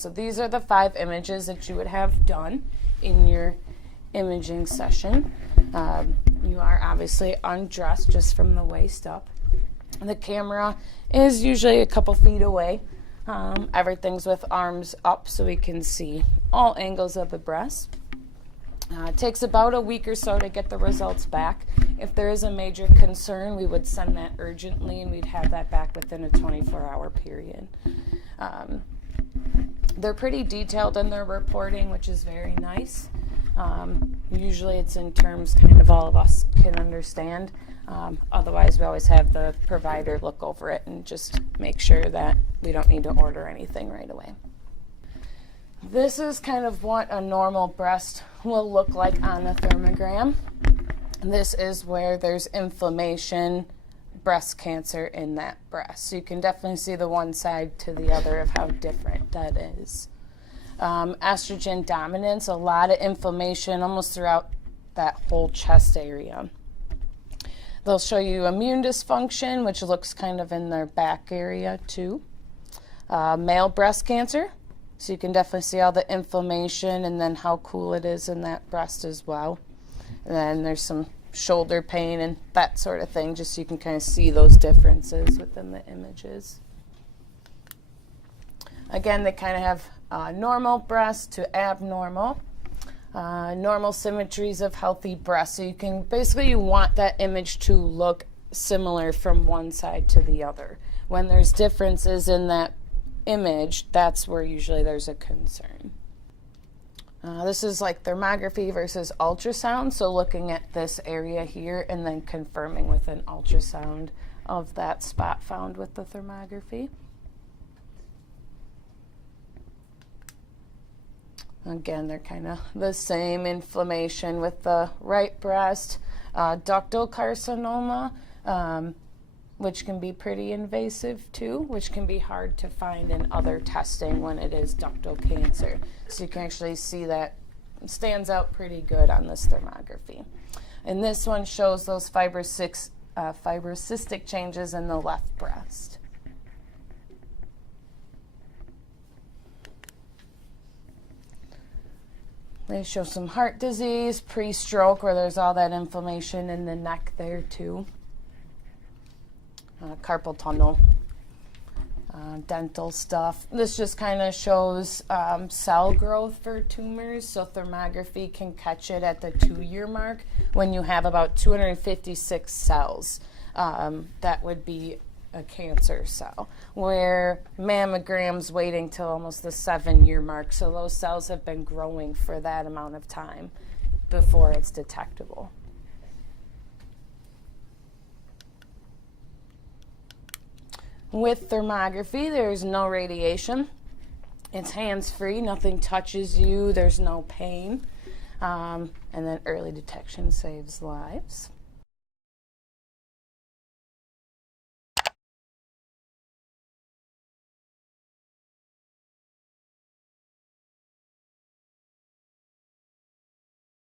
So these are the 5 images that you would have done in your imaging session. You are obviously undressed just from the waist up. The camera is usually a couple feet away. Everything's with arms up so we can see all angles of the breast. It takes about a week or so to get the results back. If there is a major concern, we would send that urgently and we'd have that back within a 24-hour period. They're pretty detailed in their reporting, which is very nice. Usually it's in terms kind of all of us can understand. Otherwise, we always have the provider look over it and just make sure that we don't need to order anything right away. This is kind of what a normal breast will look like on a thermogram. This is where there's inflammation, breast cancer in that breast. So you can definitely see the one side to the other of how different that is. Estrogen dominance, a lot of inflammation almost throughout that whole chest area. They'll show you immune dysfunction, which looks kind of in their back area too. Male breast cancer, so you can definitely see all the inflammation and then how cool it is in that breast as well. And then there's some shoulder pain and that sort of thing, just so you can kind of see those differences within the images. Again, they kind of have normal breast to abnormal. Normal symmetries of healthy breasts. So you can basically, you want that image to look similar from one side to the other. When there's differences in that image, that's where usually there's a concern. This is like thermography versus ultrasound. So looking at this area here and then confirming with an ultrasound of that spot found with the thermography. Again, they're kind of the same. Inflammation with the right breast, ductal carcinoma, which can be pretty invasive too, which can be hard to find in other testing when it is ductal cancer. So you can actually see that it stands out pretty good on this thermography. And this one shows those fibrocystic changes in the left breast. They show some heart disease, pre-stroke, where there's all that inflammation in the neck there too. Carpal tunnel, dental stuff. This just kind of shows cell growth for tumors. So thermography can catch it at the 2-year mark when you have about 256 cells. That would be a cancer cell, where mammograms waiting till almost the 7-year mark. So those cells have been growing for that amount of time before it's detectable. With thermography, there's no radiation. It's hands-free, nothing touches you, there's no pain. And then early detection saves lives.